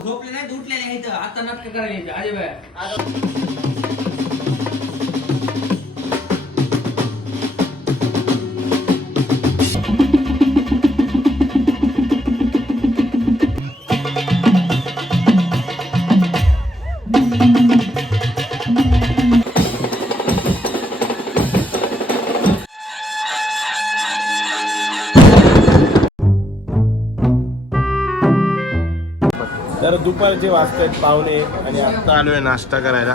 झोपले नाही उठलेले आहेत आता नाटक करायला येते अरे बाय. तर दुपारचे वाजता आहेत पाहुणे आणि आता आलोय नाश्ता करायला.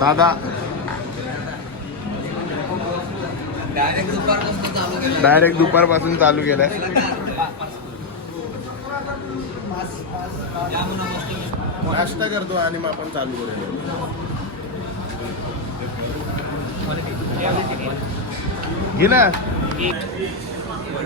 दादा. डायरेक्ट दुपारपासून चालू केलं डायरेक्ट दुपारपासून चालू केलाय. नाश्ता करतो आणि मग आपण चालू करूया. घे ना तर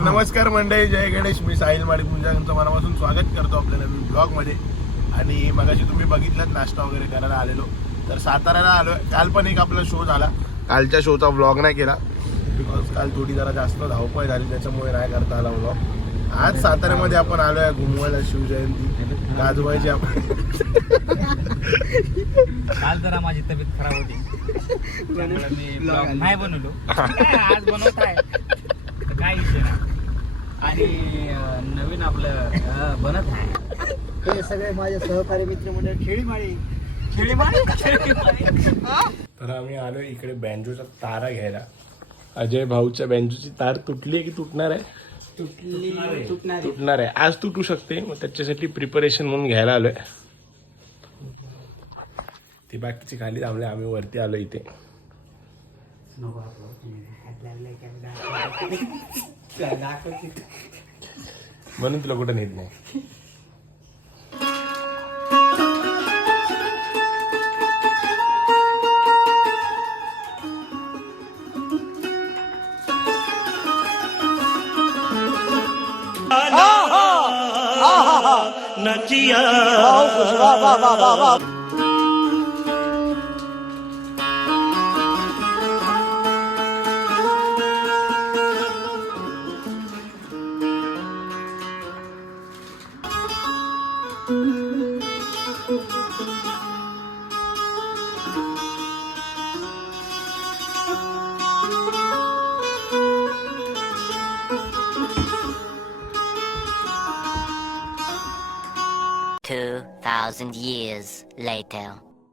नमस्कार मंडळी जय गणेश. मी साहिल माडी तुमचं मनापासून स्वागत करतो आपल्याला मी ब्लॉगमध्ये. आणि मगाशी तुम्ही बघितलं नाश्ता वगैरे करायला आलेलो. तर साताऱ्याला आलो काल पण एक आपला शो झाला. कालच्या शोचा ब्लॉग नाही केला. बिकॉज काल थोडी जरा जास्त धावपळ झाली त्याच्यामुळे नाही करता आला ब्लॉग आज साताऱ्यामध्ये आपण आलोय घुमवायला शिवजयंती. गाजवायची आपण. काल जरा माझी तब्येत खराब होती. त्यामुळे मी ब्लॉग नाही बनवलो. आज बनवत आहे तर काय विषय नाही. आणि अं, नवीन आपलं अं, बनत आहे. हे सगळे माझे सहकारी मित्रमंडळ खेळीमाळी? तर आम्ही आलो इकडे बँजोचा तारा घ्यायला. अजय भाऊच्या बँजोची तार तुटली आहे की तुटणार आहे? तुटणारी. तुटणार. आहे आज तुटू शकते. मग त्याच्यासाठी प्रिपरेशन म्हणून घ्यायला आलोय. ती बाकीची खाली थांबले. आम्ही वरती आलो इथे. म्हणून तुला कुठं नेत नाही. رحمتي يا thousand years later.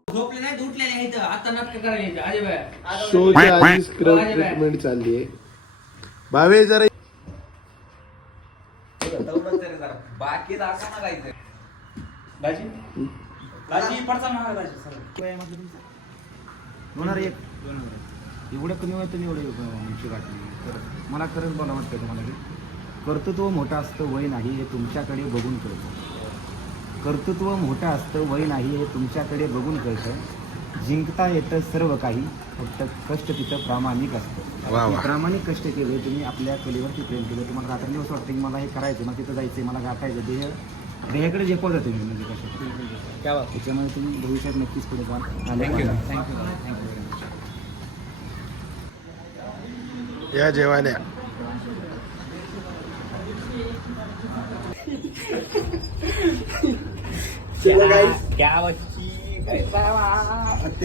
झोपले नाही उठलेले आहेत आता नाटक करायला शोच्या आधी स्क्रब ट्रीटमेंट चालली आहे. भावे जरा बाकी पडचा महाग भाजी? दोन हजार एक. एवढं कमी तुम्ही एवढे उंची गाठली. तर मला खरंच बोला वाटतं तुम्हाला की कर्तृत्व मोठं असतं वय नाही हे तुमच्याकडे बघून कळतं. कर्तृत्व मोठं असतं वय नाही हे तुमच्याकडे बघून कळतं. जिंकता येतं सर्व काही फक्त कष्ट तिथं प्रामाणिक असतं. प्रामाणिक कष्ट केले तुम्ही आपल्या कलेवरती प्रेम केलं. तुम्हाला रात्रंदिवस वाटतं की मला हे करायचं मला तिथं जायचं मला गाठायचं देह देहाकडे झेपवता तुम्ही म्हणजे कसं त्याच्यामुळे तुम्ही भविष्यात नक्कीच पुढे जाल थँक्यू थँक्यू थँक्यू या जेवायला क्या बच्ची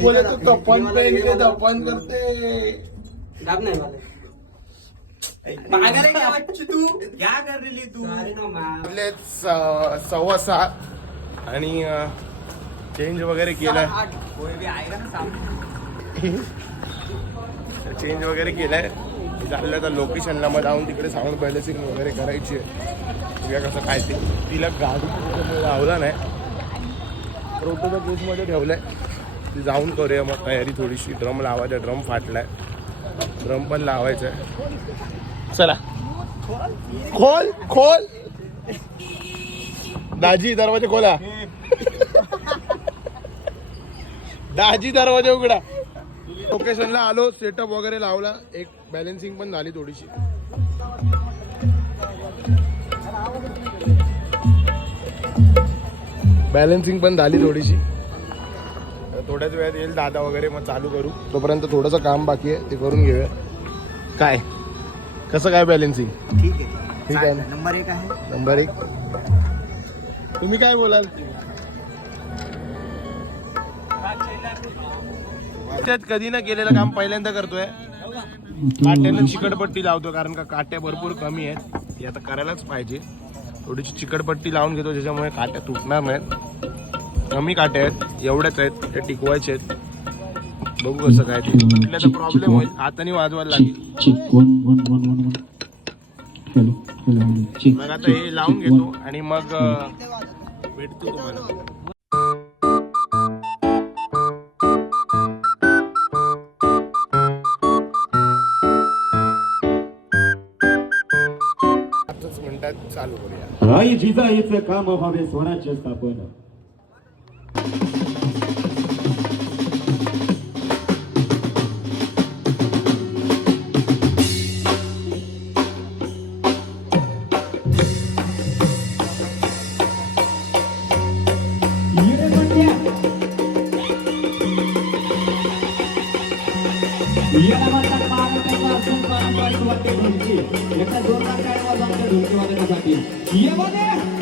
बोले तू दफन पेन के दफन करते पागल है क्या बच्ची तू क्या कर रही तू आपले स- सव्वा सहा आणि चेंज वगैरे केलाय कोई भी आएगा ना सामने चेंज वगैरे केलाय चाललं तर लोकेशनला मग जाऊन तिकडे साऊंड बॅलन्सिंग वगैरे करायची आहे कसं काय ते तिला गाडी कुठे लावला नाही रोटोच्या केसमध्ये आहे ती जाऊन करूया मग तयारी थोडीशी. ड्रम लावायचा ड्रम फाटलाय. ड्रम पण लावायचा आहे चला. खोल खोल. दाजी दरवाजा खोला. दाजी दरवाजा उघडा. लोकेशनला आलो सेटअप वगैरे लावला. एक बॅलेन्सिंग पण झाली थोडीशी. बॅलन्सिंग पण झाली थोडीशी. थोड्याच वेळात येईल दादा वगैरे मग चालू करू. तोपर्यंत थोडंसं काम बाकी आहे ते करून घेऊया. काय? कसं काय बॅलन्सिंग ठीक आहे. ठीक आहे. ना? नंबर एक आहे. नंबर एक. तुम्ही काय बोलाल? त्यात कधी ना केलेलं काम पहिल्यांदा करतोय. काट्यानं चिकटपट्टी लावतो कारण का काट्या भरपूर कमी आहेत. ती आता करायलाच पाहिजे. थोडीशी चिकटपट्टी लावून घेतो ज्याच्यामुळे काट्या तुटणार नाहीत. कमी काट्या आहेत एवढ्याच आहेत त्या टिकवायचे आहेत. बघू कसं काय ते. तर प्रॉब्लेम होईल. हाताने वाजवायला लागेल. मग आता हे लावून घेतो आणि मग भेटतो तुम्हाला. पाचच मिनिटात चालू करूया राई जिजाईचं काम व्हावे स्वराज्य स्थापन याला म्हणतात महाराष्ट्राचा असून पारंपरिक वाद्य ढोलकी एका जोरदार काय आवाज आमच्या ढोलकी Yemane!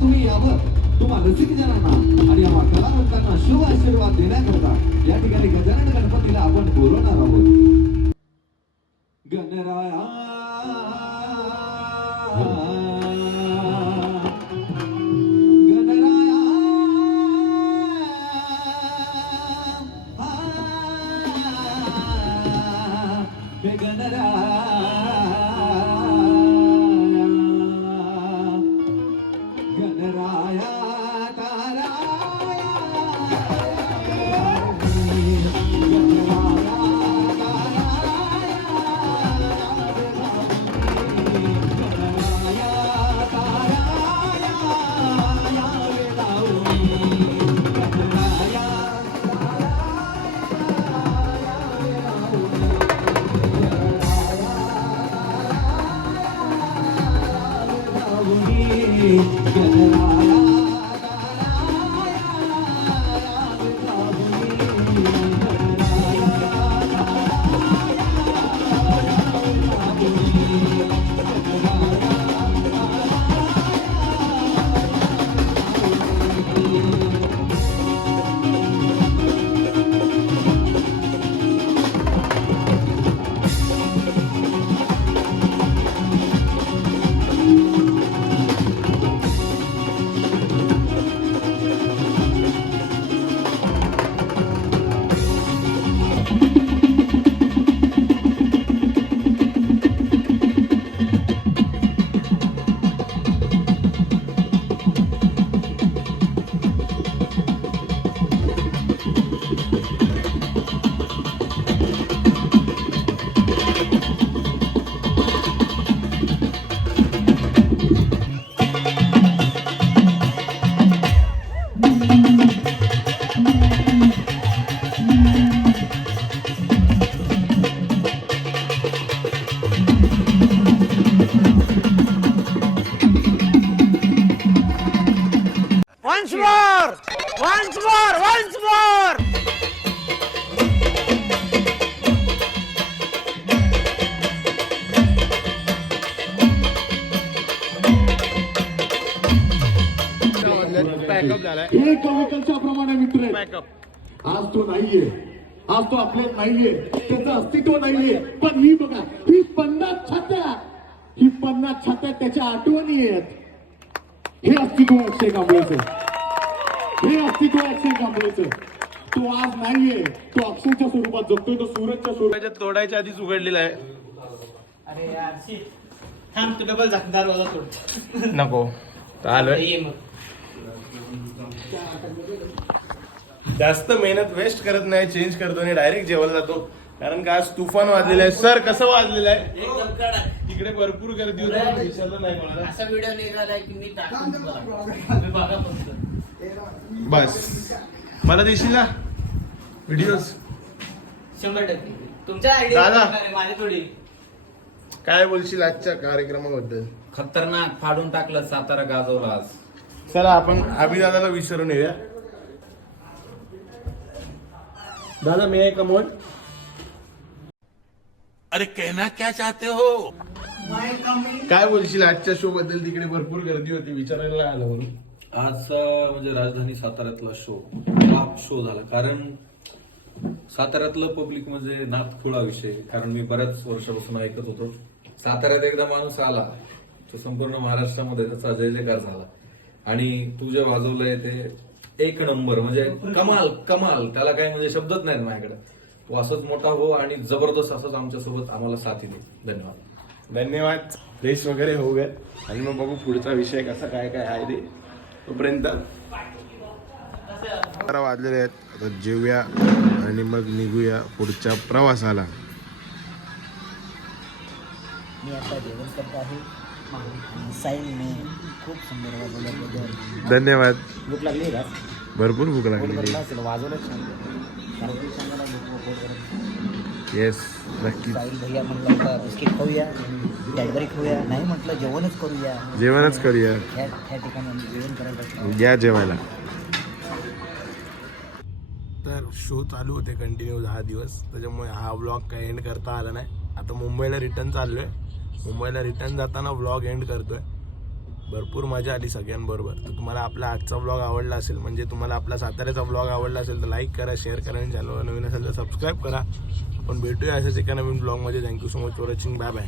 तुम्ही यावं तुम्हा रसिक जणांना आणि आम्हा कलावंतांना शुभ आशीर्वाद देण्याकरता या ठिकाणी गजानन गणपतीला आपण बोलवणार आहोत. गणराया. गणराया. गणराया. हे कविकलच्या प्रमाणे मित्र. आज तो नाहीये. आज तो आपल्यात नाहीये. त्याचं अस्तित्व नाहीये. पण ही बघा ही पन्नास छात्या. ही पन्नास छात्या त्याच्या आठवणी आहेत. हे अस्तित्व अक्षय कांबळेचं हे अस्तित्व अक्षय कांबळेचं. तो आज नाहीये. तो अक्षरच्या स्वरूपात जगतोय तो सूरजच्या स्वरूपात. त्याच्यात तोडायच्या आधीच उघडलेला आहे. अरे यार शी. थांब तू डबल झाकणार वाला तोड. नको. आलोय ये मग. जास्त मेहनत वेस्ट करत नाही चेंज करतो आणि डायरेक्ट जेवायला जातो. कारण का आज तुफान वाजलेलं आहे. सर कसं वाजलेलं आहे? एकदम कडक तिकडे भरपूर गर्दी होती विचारलं नाही मला असा व्हिडिओ निघालाय की मी टाकून तुम्हाला. तुम्ही बघा फक्त. बस. मला देशील ना? व्हिडिओ शंभर टक्के. तुमच्या दादा. आयडिया माझी थोडी. काय बोलशील आजच्या कार्यक्रमाबद्दल? खतरनाक. फाडून टाकलं सातारा गाजवला आज. चला आपण अभिदादाला विसरून येऊया. दादा मी आहे कमोल काय बोलशील? आजच्या शो बद्दल तिकडे भरपूर गर्दी होती. विचारायला आलं म्हणून. आजचा म्हणजे राजधानी साताऱ्यातला शो हा शो झाला. कारण साताऱ्यातलं पब्लिक म्हणजे नाथखुळा विषय कारण मी बऱ्याच वर्षापासून ऐकत होतो. साताऱ्यात एकदा माणूस आला तो संपूर्ण महाराष्ट्रामध्ये त्याचा जय जयकार झाला. आणि तू जे वाजवलंय ते एक नंबर म्हणजे कमाल कमाल. त्याला काही म्हणजे शब्दच नाही माझ्याकडे. तू असंच मोठा हो आणि जबरदस्त असंच आमच्यासोबत आम्हाला साथी दे. धन्यवाद. धन्यवाद. फ्रेश वगैरे होऊ गया आणि मग बघू पुढचा विषय कसा काय काय आहे ते. तोपर्यंत बारा वाजलेले आहेत. आता जेवूया आणि मग निघूया पुढच्या प्रवासाला. मी आता जेवण करत आहे. आणि साईंने खूप सुंदर वाजवल्याबद्दल धन्यवाद. भूक लागली का? भरपूर भूक भरलं असेल वाजवलं छान कारण की सांगायला भूक पोट भरलं. येस साहिल भैया म्हणलं बिस्किट खाऊया कॅडबरी खाऊया नाही म्हटलं जेवणच करूया. जेवणच करूया. ठिकाणी आम्ही जेवण करायला. या जेवायला. तर शो चालू होते कंटिन्यू दहा दिवस. त्याच्यामुळे हा व्लॉग काही एंड करता आला नाही. आता मुंबईला रिटर्न चाललोय. मुंबईला रिटर्न जाताना व्लॉग एंड करतोय. भरपूर मजा आली सगळ्यांबरोबर. तर तुम्हाला आपला आजचा व्लॉग आवडला असेल म्हणजे तुम्हाला आपला साताऱ्याचा व्लॉग आवडला असेल तर लाईक करा शेअर करा आणि चॅनलवर नवीन असेल तर सबस्क्राईब करा. आपण भेटूया असेच एका नवीन ब्लॉगमध्ये thank you so much for watching bye bye?